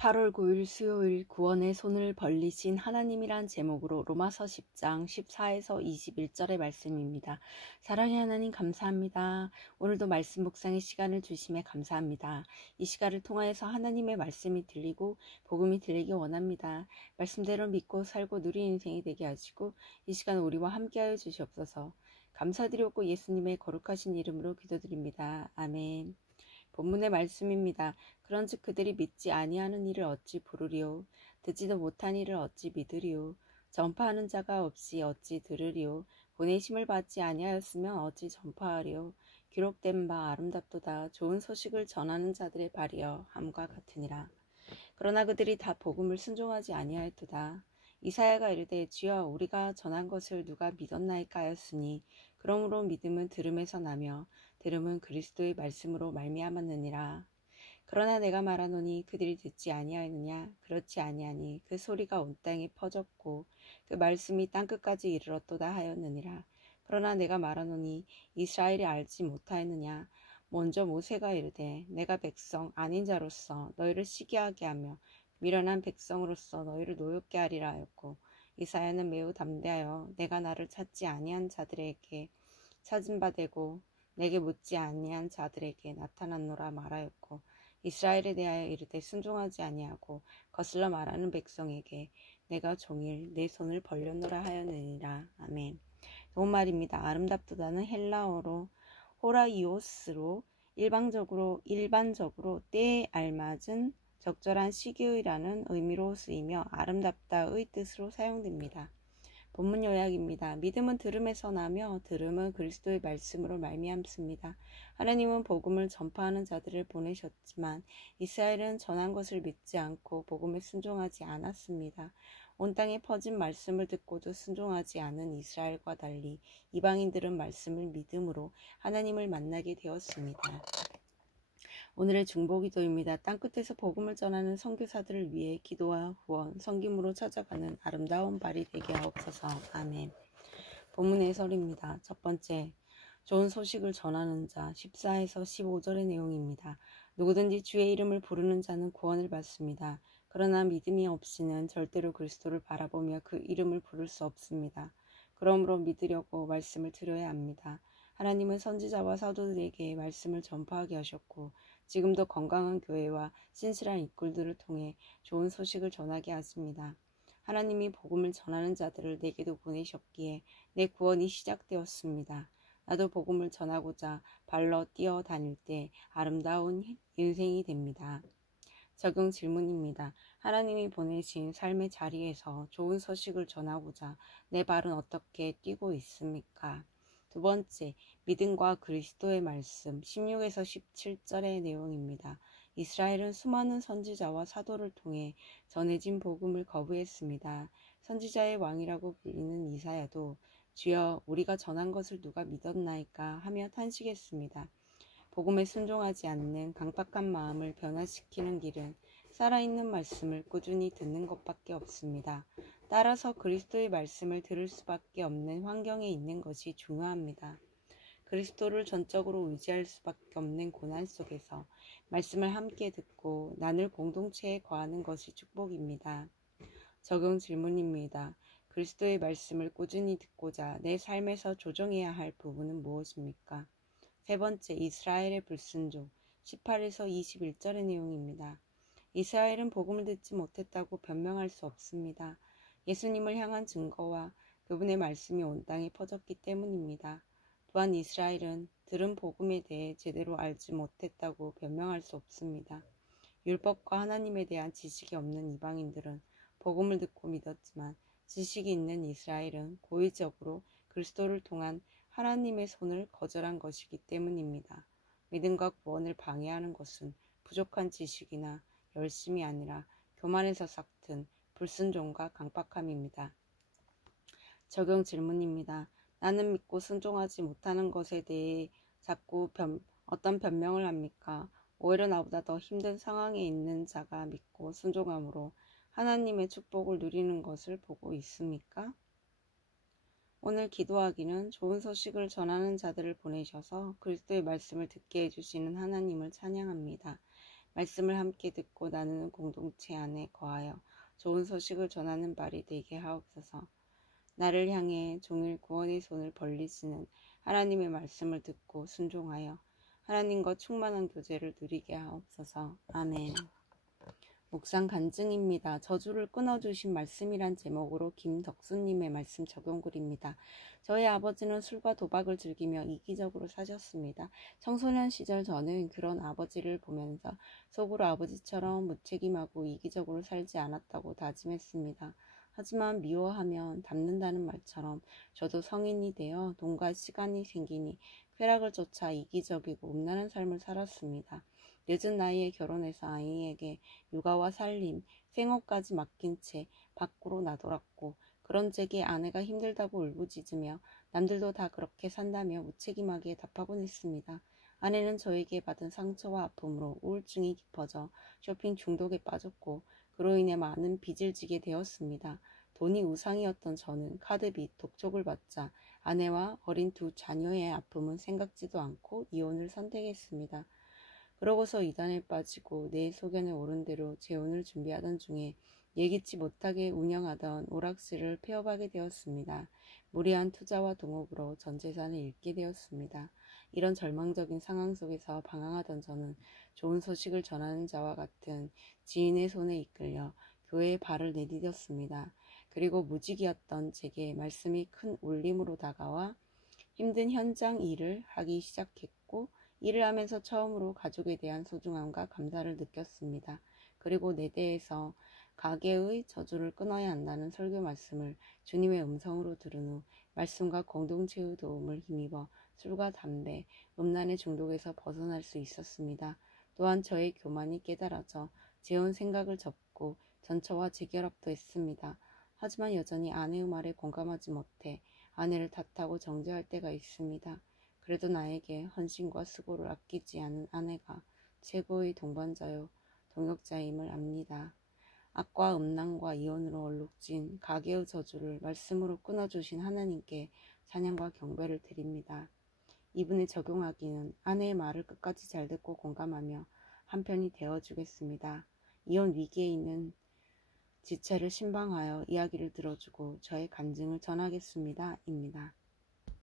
8월 9일 수요일 구원의 손을 벌리신 하나님이란 제목으로 로마서 10장 14에서 21절의 말씀입니다. 사랑의 하나님 감사합니다. 오늘도 말씀 묵상의 시간을 주심에 감사합니다. 이 시간을 통하여서 하나님의 말씀이 들리고 복음이 들리기 원합니다. 말씀대로 믿고 살고 누린 인생이 되게 하시고 이 시간 우리와 함께하여 주시옵소서. 감사드리옵고 예수님의 거룩하신 이름으로 기도드립니다. 아멘. 본문의 말씀입니다. 그런즉 그들이 믿지 아니하는 이를 어찌 부르리요? 듣지도 못한 이를 어찌 믿으리요? 전파하는 자가 없이 어찌 들으리요? 보내심을 받지 아니하였으면 어찌 전파하리요? 기록된 바 아름답도다. 좋은 소식을 전하는 자들의 발이여 함과 같으니라. 그러나 그들이 다 복음을 순종하지 아니하였도다. 이사야가 이르되 주여 우리가 전한 것을 누가 믿었나이까 하였으니 그러므로 믿음은 들음에서 나며 들음은 그리스도의 말씀으로 말미암았느니라. 그러나 내가 말하노니 그들이 듣지 아니하였느냐? 그렇지 아니하니 그 소리가 온 땅에 퍼졌고 그 말씀이 땅끝까지 이르렀도다 하였느니라. 그러나 내가 말하노니 이스라엘이 알지 못하였느냐? 먼저 모세가 이르되 내가 백성 아닌 자로서 너희를 시기하게 하며 미련한 백성으로서 너희를 노엽게 하리라 하였고, 이사야는 매우 담대하여 내가 나를 찾지 아니한 자들에게 찾은 바 되고 내게 묻지 아니한 자들에게 나타났노라 말하였고, 이스라엘에 대하여 이르되 순종하지 아니하고 거슬러 말하는 백성에게 내가 종일 내 손을 벌렸노라 하였느니라. 아멘. 좋은 말입니다. 아름답도다는 헬라어로 호라이오스로 일반적으로 때에 알맞은 적절한 시기의라는 의미로 쓰이며 아름답다의 뜻으로 사용됩니다. 본문 요약입니다. 믿음은 들음에서 나며 들음은 그리스도의 말씀으로 말미암습니다. 하나님은 복음을 전파하는 자들을 보내셨지만 이스라엘은 전한 것을 믿지 않고 복음에 순종하지 않았습니다. 온 땅에 퍼진 말씀을 듣고도 순종하지 않은 이스라엘과 달리 이방인들은 말씀을 믿음으로 하나님을 만나게 되었습니다. 오늘의 중보기도입니다. 땅끝에서 복음을 전하는 선교사들을 위해 기도와 후원, 섬김으로 찾아가는 아름다운 발이 되게 하옵소서. 아멘. 본문 해설입니다. 첫 번째, 좋은 소식을 전하는 자 14에서 15절의 내용입니다. 누구든지 주의 이름을 부르는 자는 구원을 받습니다. 그러나 믿음이 없이는 절대로 그리스도를 바라보며 그 이름을 부를 수 없습니다. 그러므로 믿으려고 말씀을 들어야 합니다. 하나님은 선지자와 사도들에게 말씀을 전파하게 하셨고 지금도 건강한 교회와 신실한 이끌들을 통해 좋은 소식을 전하게 하십니다. 하나님이 복음을 전하는 자들을 내게도 보내셨기에 내 구원이 시작되었습니다. 나도 복음을 전하고자 발로 뛰어다닐 때 아름다운 인생이 됩니다. 적용 질문입니다. 하나님이 보내신 삶의 자리에서 좋은 소식을 전하고자 내 발은 어떻게 뛰고 있습니까? 두 번째, 믿음과 그리스도의 말씀 16에서 17절의 내용입니다. 이스라엘은 수많은 선지자와 사도를 통해 전해진 복음을 거부했습니다. 선지자의 왕이라고 불리는 이사야도 주여 우리가 전한 것을 누가 믿었나이까 하며 탄식했습니다. 복음에 순종하지 않는 강박한 마음을 변화시키는 길은 살아있는 말씀을 꾸준히 듣는 것밖에 없습니다. 따라서 그리스도의 말씀을 들을 수밖에 없는 환경에 있는 것이 중요합니다. 그리스도를 전적으로 의지할 수밖에 없는 고난 속에서 말씀을 함께 듣고 나눌 공동체에 거하는 것이 축복입니다. 적용 질문입니다. 그리스도의 말씀을 꾸준히 듣고자 내 삶에서 조정해야 할 부분은 무엇입니까? 세 번째, 이스라엘의 불순종 18에서 21절의 내용입니다. 이스라엘은 복음을 듣지 못했다고 변명할 수 없습니다. 예수님을 향한 증거와 그분의 말씀이 온 땅에 퍼졌기 때문입니다. 또한 이스라엘은 들은 복음에 대해 제대로 알지 못했다고 변명할 수 없습니다. 율법과 하나님에 대한 지식이 없는 이방인들은 복음을 듣고 믿었지만 지식이 있는 이스라엘은 고의적으로 그리스도를 통한 하나님의 손을 거절한 것이기 때문입니다. 믿음과 구원을 방해하는 것은 부족한 지식이나 열심이 아니라 교만에서 삭튼 불순종과 강박함입니다. 적용 질문입니다. 나는 믿고 순종하지 못하는 것에 대해 자꾸 어떤 변명을 합니까? 오히려 나보다 더 힘든 상황에 있는 자가 믿고 순종함으로 하나님의 축복을 누리는 것을 보고 있습니까? 오늘 기도하기는 좋은 소식을 전하는 자들을 보내셔서 그리스도의 말씀을 듣게 해주시는 하나님을 찬양합니다. 말씀을 함께 듣고 나누는 공동체 안에 거하여 좋은 소식을 전하는 발이 되게 하옵소서. 나를 향해 종일 구원의 손을 벌리시는 하나님의 말씀을 듣고 순종하여 하나님과 충만한 교제를 누리게 하옵소서. 아멘. 묵상 간증입니다. 저주를 끊어주신 말씀이란 제목으로 김덕수님의 말씀 적용글입니다. 저희 아버지는 술과 도박을 즐기며 이기적으로 사셨습니다. 청소년 시절 저는 그런 아버지를 보면서 속으로 아버지처럼 무책임하고 이기적으로 살지 않았다고 다짐했습니다. 하지만 미워하면 닮는다는 말처럼 저도 성인이 되어 돈과 시간이 생기니 쾌락을 쫓아 이기적이고 음란한 삶을 살았습니다. 늦은 나이에 결혼해서 아이에게 육아와 살림, 생업까지 맡긴 채 밖으로 나돌았고 그런 제게 아내가 힘들다고 울부짖으며 남들도 다 그렇게 산다며 무책임하게 답하곤 했습니다. 아내는 저에게 받은 상처와 아픔으로 우울증이 깊어져 쇼핑 중독에 빠졌고 그로 인해 많은 빚을 지게 되었습니다. 돈이 우상이었던 저는 카드빚, 독촉을 받자 아내와 어린 두 자녀의 아픔은 생각지도 않고 이혼을 선택했습니다. 그러고서 이단에 빠지고 내 소견에 오른 대로 재혼을 준비하던 중에 예기치 못하게 운영하던 오락실을 폐업하게 되었습니다. 무리한 투자와 동업으로 전 재산을 잃게 되었습니다. 이런 절망적인 상황 속에서 방황하던 저는 좋은 소식을 전하는 자와 같은 지인의 손에 이끌려 교회에 발을 내디뎠습니다. 그리고 무직이었던 제게 말씀이 큰 울림으로 다가와 힘든 현장 일을 하기 시작했고 일을 하면서 처음으로 가족에 대한 소중함과 감사를 느꼈습니다. 그리고 내 대에서 가게의 저주를 끊어야 한다는 설교 말씀을 주님의 음성으로 들은 후 말씀과 공동체의 도움을 힘입어 술과 담배, 음란의 중독에서 벗어날 수 있었습니다. 또한 저의 교만이 깨달아져 재혼 생각을 접고 전처와 재결합도 했습니다. 하지만 여전히 아내의 말에 공감하지 못해 아내를 탓하고 정죄할 때가 있습니다. 그래도 나에게 헌신과 수고를 아끼지 않은 아내가 최고의 동반자요 동역자임을 압니다. 악과 음란과 이혼으로 얼룩진 가게의 저주를 말씀으로 끊어주신 하나님께 찬양과 경배를 드립니다. 이분에 적용하기는 아내의 말을 끝까지 잘 듣고 공감하며 한편이 되어주겠습니다. 이혼 위기에 있는 지체를 신방하여 이야기를 들어주고 저의 간증을 전하겠습니다. 입니다.